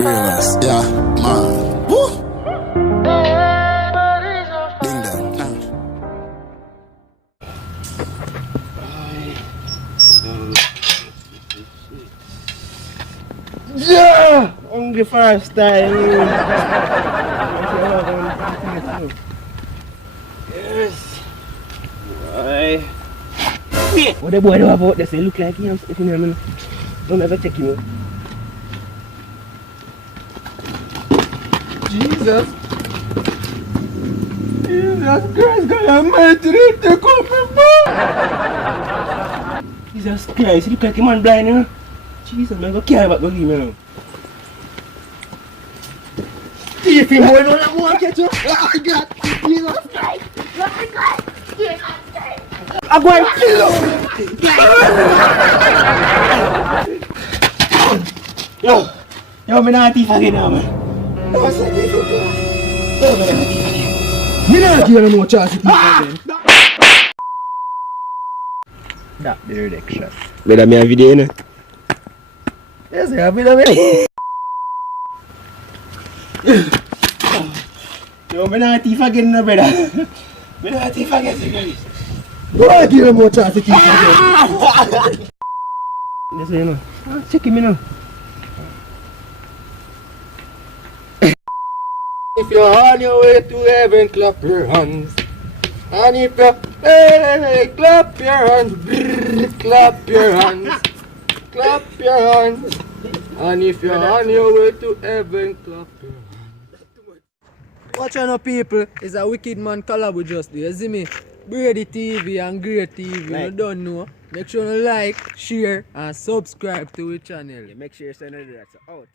Realize, yeah, man. Woo! Ding dong. Yeah! On the first time. Yes. Why? What the boy do about this? He look like him. Don't ever check him out. Jesus. Jesus Christ, God Almighty, take off my boy. Jesus Christ, he look like a man blind, you know? Jesus, man, go care about going now. Thief him, boy, no, that won't catch you. Oh, God, Jesus Christ. Oh, God, Jesus Christ. I'm going to kill him. Yo, me not thief again now, man. No, sir, thief again. No, me not thief again. Me not give you no chance to thief again. That the reduction. Better me a video, you know? Yes, I have video, man. Yo, me not thief again, no, brother. Me not thief again, secretly. Go on, give you more chance to thief again. Yes, you know. Check him, you know. If you're on your way to heaven, clap your hands. And if you're clap your hands, clap your hands, clap your hands. And if you're on your way to heaven, clap your hands. Watch out, people. It's a wicked man collab with just you see me? BRADY TV and Great TV. Like. You don't know. Make sure you like, share, and subscribe to the channel. Yeah, make sure you send it out.